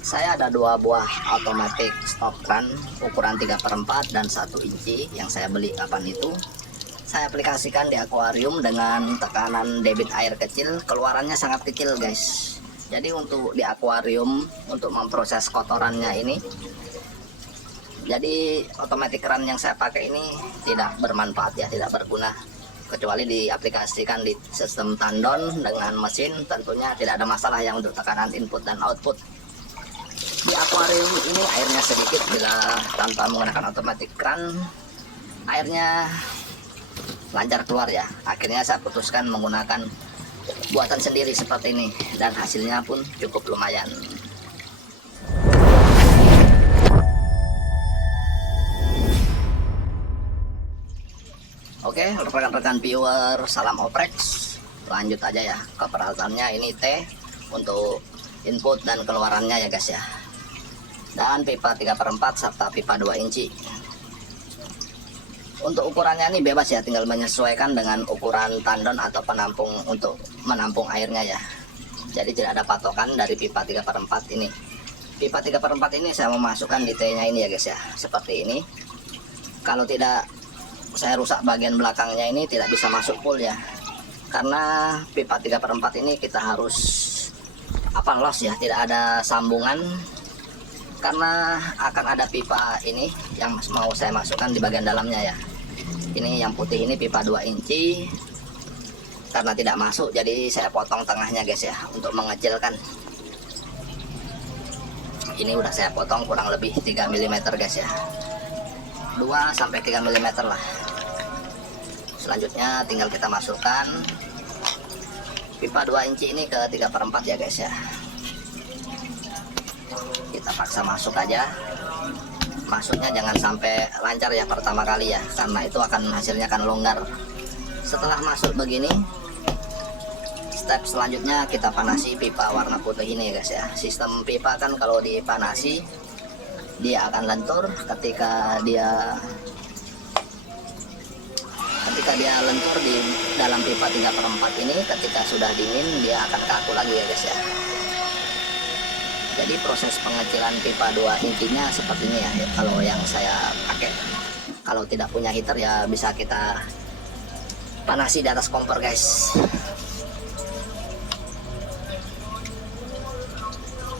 Saya ada dua buah automatic stop kran ukuran 3/4 dan 1 inci yang saya beli kapan itu. Saya aplikasikan di akuarium dengan tekanan debit air kecil, keluarannya sangat kecil guys. Jadi untuk di akuarium untuk memproses kotorannya ini, jadi automatic kran yang saya pakai ini tidak bermanfaat ya, tidak berguna. Kecuali diaplikasikan di sistem tandon dengan mesin, tentunya tidak ada masalah yang untuk tekanan input dan output. Di akuarium ini airnya sedikit, bila tanpa menggunakan automatic kran airnya lancar keluar ya. Akhirnya saya putuskan menggunakan buatan sendiri seperti ini, dan hasilnya pun cukup lumayan. Oke, rekan-rekan viewer, salam oprek. Lanjut aja ya ke peralatannya. Ini T untuk input dan keluarannya ya guys ya, dan pipa 3/4 serta pipa 2 inci. Untuk ukurannya ini bebas ya, tinggal menyesuaikan dengan ukuran tandon atau penampung untuk menampung airnya ya. Jadi tidak ada patokan dari pipa 3/4 ini. Pipa 3/4 ini saya memasukkan di T nya ini ya guys ya, seperti ini. Kalau tidak saya rusak bagian belakangnya ini, tidak bisa masuk full ya, karena pipa 3/4 ini kita harus los ya, tidak ada sambungan, karena akan ada pipa ini yang mau saya masukkan di bagian dalamnya ya. Ini yang putih ini pipa 2 inci, karena tidak masuk jadi saya potong tengahnya guys ya, untuk mengecilkan. Ini udah saya potong kurang lebih 3 mm guys ya, 2-3 mm lah. Selanjutnya tinggal kita masukkan pipa 2 inci ini ke 3/4 ya guys ya. Kita paksa masuk aja. Masuknya jangan sampai lancar ya pertama kali ya, karena itu akan hasilnya akan longgar. Setelah masuk begini, step selanjutnya kita panasi pipa warna putih ini ya guys ya. Sistem pipa kan kalau dipanasi dia akan lentur. Ketika dia lentur di dalam pipa 3/4 ini, ketika sudah dingin dia akan kaku lagi ya guys ya. Jadi proses pengecilan pipa 2 intinya seperti ini ya, kalau yang saya pakai. Kalau tidak punya heater ya bisa kita panasi di atas kompor guys.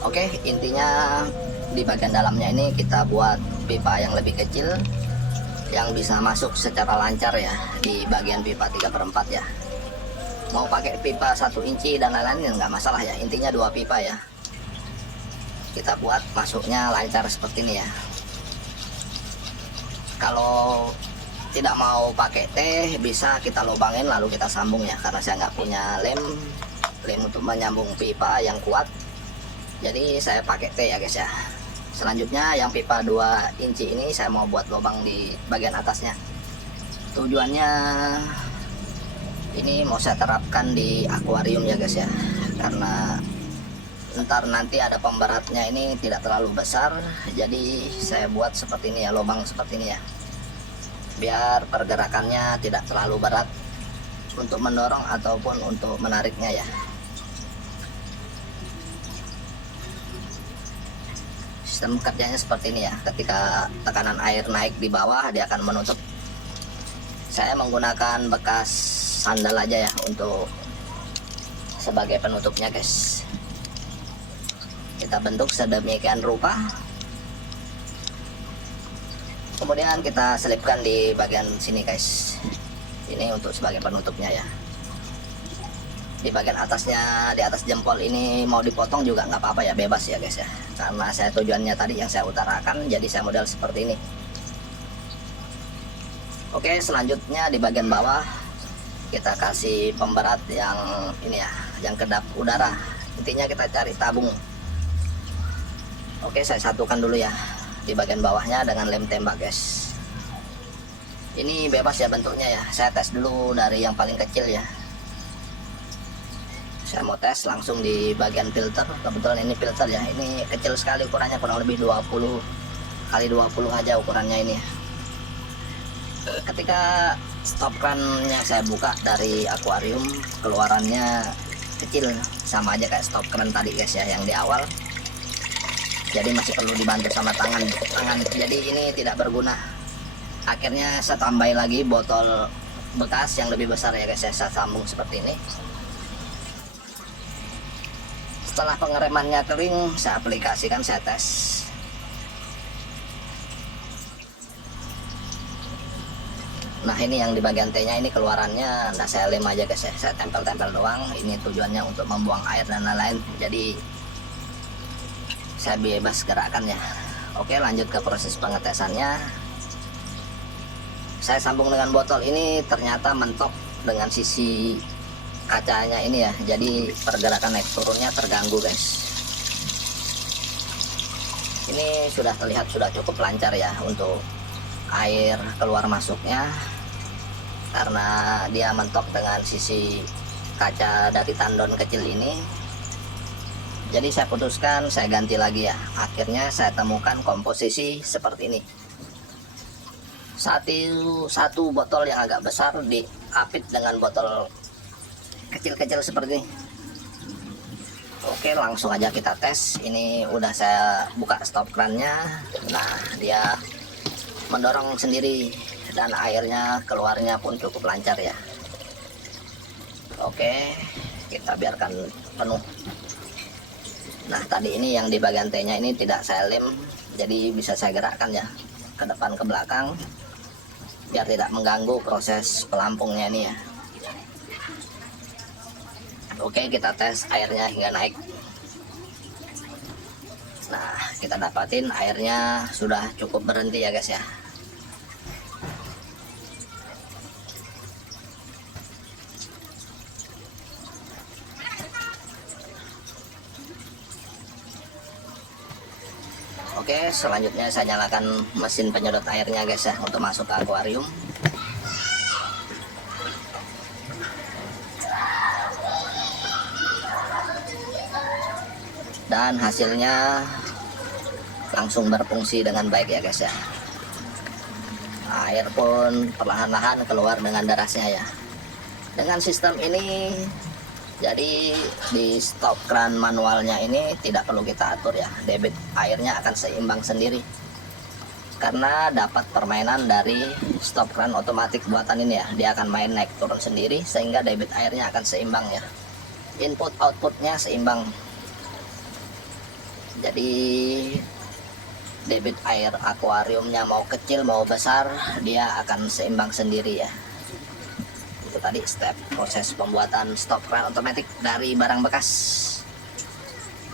Oke, intinya di bagian dalamnya ini kita buat pipa yang lebih kecil, yang bisa masuk secara lancar ya di bagian pipa 3/4 ya. Mau pakai pipa 1 inci dan lain-lain nggak masalah ya, intinya 2 pipa ya. Kita buat masuknya lancar seperti ini ya. Kalau tidak mau pakai T, bisa kita lubangin lalu kita sambung ya, karena saya nggak punya lem untuk menyambung pipa yang kuat, jadi saya pakai T ya guys ya. Selanjutnya yang pipa 2 inci ini saya mau buat lubang di bagian atasnya. Tujuannya ini mau saya terapkan di akuarium ya guys ya, karena ntar nanti ada pemberatnya ini tidak terlalu besar, jadi saya buat seperti ini ya, lubang seperti ini ya, biar pergerakannya tidak terlalu berat untuk mendorong ataupun untuk menariknya ya. Sistem kerjanya seperti ini ya, ketika tekanan air naik di bawah dia akan menutup. Saya menggunakan bekas sandal aja ya untuk sebagai penutupnya guys. Kita bentuk sedemikian rupa, kemudian kita selipkan di bagian sini guys. Ini untuk sebagai penutupnya ya. Di bagian atasnya, di atas jempol ini mau dipotong juga nggak apa-apa ya, bebas ya guys ya, karena saya tujuannya tadi yang saya utarakan, jadi saya model seperti ini. Oke, selanjutnya di bagian bawah kita kasih pemberat yang ini ya, yang kedap udara. Intinya kita cari tabung. Oke, saya satukan dulu ya di bagian bawahnya dengan lem tembak guys. Ini bebas ya bentuknya ya, saya tes dulu dari yang paling kecil ya. Saya mau tes langsung di bagian filter. Kebetulan ini filter ya, ini kecil sekali ukurannya, kurang lebih 20 kali 20 aja ukurannya ini ya. Ketika stop krannya saya buka dari akuarium, keluarannya kecil, sama aja kayak stop kran tadi guys ya, yang di awal. jadi masih perlu dibantu sama tangan, jadi ini tidak berguna. Akhirnya saya tambahin lagi botol bekas yang lebih besar ya guys, saya sambung seperti ini. Setelah pengeremannya kering, saya aplikasikan, saya tes. Nah ini yang di bagian T-nya ini keluarannya, nah saya lem aja guys ya, saya tempel-tempel doang. Ini tujuannya untuk membuang air dan lain-lain, jadi saya bebas gerakan ya. Oke, lanjut ke proses pengetesannya. Saya sambung dengan botol ini, ternyata mentok dengan sisi kacanya ini ya, jadi pergerakan naik turunnya terganggu guys. Ini sudah terlihat sudah cukup lancar ya untuk air keluar masuknya, karena dia mentok dengan sisi kaca dari tandon kecil ini. Jadi saya putuskan saya ganti lagi ya. Akhirnya saya temukan komposisi seperti ini. Satu botol yang agak besar diapit dengan botol kecil-kecil seperti ini. Oke, langsung aja kita tes. Ini udah saya buka stop krannya. Nah, dia mendorong sendiri dan airnya keluarnya pun cukup lancar ya. Oke, kita biarkan penuh. Nah, tadi ini yang di bagian T-nya ini tidak saya lem, jadi bisa saya gerakkan ya ke depan ke belakang biar tidak mengganggu proses pelampungnya ini ya. Oke, kita tes airnya hingga naik. Nah, kita dapatin airnya sudah cukup berhenti ya guys ya. Oke, selanjutnya saya nyalakan mesin penyedot airnya guys ya, untuk masuk ke akuarium. Dan hasilnya langsung berfungsi dengan baik ya guys ya. Air pun perlahan-lahan keluar dengan derasnya ya. Dengan sistem ini, jadi di stop kran manualnya ini tidak perlu kita atur ya, debit airnya akan seimbang sendiri, karena dapat permainan dari stop kran otomatis buatan ini ya. Dia akan main naik turun sendiri sehingga debit airnya akan seimbang ya, input outputnya seimbang. Jadi debit air akuariumnya mau kecil mau besar, dia akan seimbang sendiri ya. Itu tadi step proses pembuatan stop kran otomatis dari barang bekas.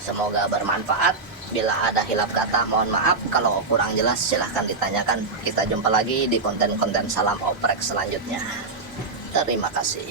Semoga bermanfaat. Bila ada hilap kata mohon maaf, kalau kurang jelas silahkan ditanyakan. Kita jumpa lagi di konten-konten salam oprek selanjutnya. Terima kasih.